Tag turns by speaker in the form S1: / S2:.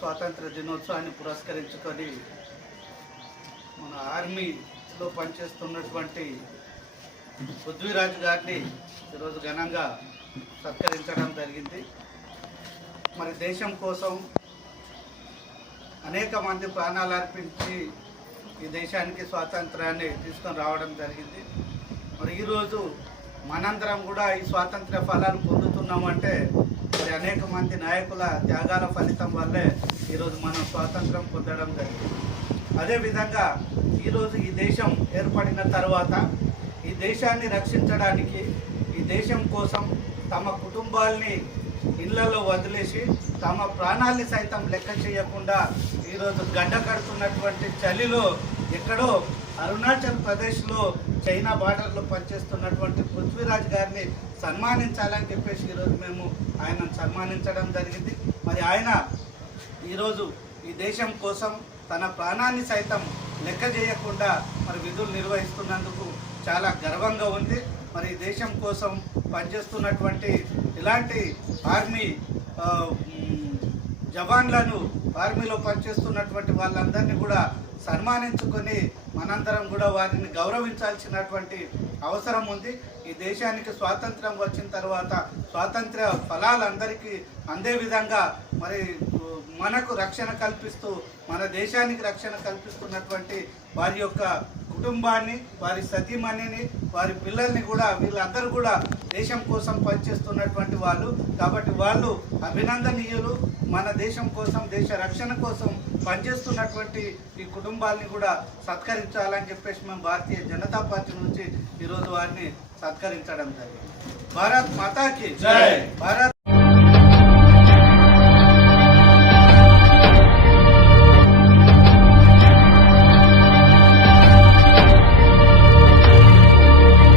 S1: స్వాతంత్ర దినోత్సవాన్ని పురస్కరించుకొని మన ఆర్మీలో పనిచేస్తున్నటువంటి పృథ్వీరాజు గారిని ఈరోజు ఘనంగా సత్కరించడం జరిగింది. మరి దేశం కోసం అనేక మంది ప్రాణాలు అర్పించి ఈ దేశానికి స్వాతంత్రాన్ని తీసుకొని రావడం జరిగింది. మరి ఈరోజు మనందరం కూడా ఈ స్వాతంత్ర ఫలాలు పొందుతున్నామంటే అనేక మంది నాయకుల త్యాగాల ఫలితం వల్లే ఈరోజు మనం స్వాతంత్రం పొందడం జరిగింది. అదేవిధంగా ఈరోజు ఈ దేశం ఏర్పడిన తర్వాత ఈ దేశాన్ని రక్షించడానికి ఈ దేశం కోసం తమ కుటుంబాల్ని ఇళ్ళలో వదిలేసి తమ ప్రాణాల్ని సైతం లెక్క చేయకుండా ఈరోజు గడ్డ కడుతున్నటువంటి చలిలో ఎక్కడో అరుణాచల్ ప్రదేశ్లో చైనా బార్డర్లో పనిచేస్తున్నటువంటి పృథ్వీరాజ్ గారిని సన్మానించాలని చెప్పేసి ఈరోజు మేము ఆయనను సన్మానించడం జరిగింది. మరి ఆయన ఈరోజు ఈ దేశం కోసం తన ప్రాణాన్ని సైతం లెక్క చేయకుండా మరి విధులు నిర్వహిస్తున్నందుకు చాలా గర్వంగా ఉంది. మరి ఈ దేశం కోసం పనిచేస్తున్నటువంటి ఇలాంటి ఆర్మీ జవాన్లను ఆర్మీలో పనిచేస్తున్నటువంటి వాళ్ళందరినీ కూడా సన్మానించుకొని మనందరం కూడా వారిని గౌరవించాల్సినటువంటి అవసరం ఉంది. ఈ దేశానికి స్వాతంత్రం వచ్చిన తర్వాత స్వాతంత్ర ఫలాలందరికీ అందే విధంగా మరి మనకు రక్షణ కల్పిస్తూ మన దేశానికి రక్షణ కల్పిస్తున్నటువంటి వారి యొక్క కుటుంబాన్ని వారి సతీమణిని వారి పిల్లల్ని కూడా వీళ్ళందరూ కూడా దేశం కోసం పనిచేస్తున్నటువంటి వాళ్ళు. కాబట్టి వాళ్ళు అభినందనీయులు. మన దేశం కోసం దేశ రక్షణ కోసం పనిచేస్తున్నటువంటి ఈ కుటుంబాల్ని కూడా సత్కరించాలని చెప్పేసి మేము భారతీయ జనతా పార్టీ నుంచి ఈరోజు వారిని సత్కరించడం జరిగింది. భారత్ మాతాకి. భారత్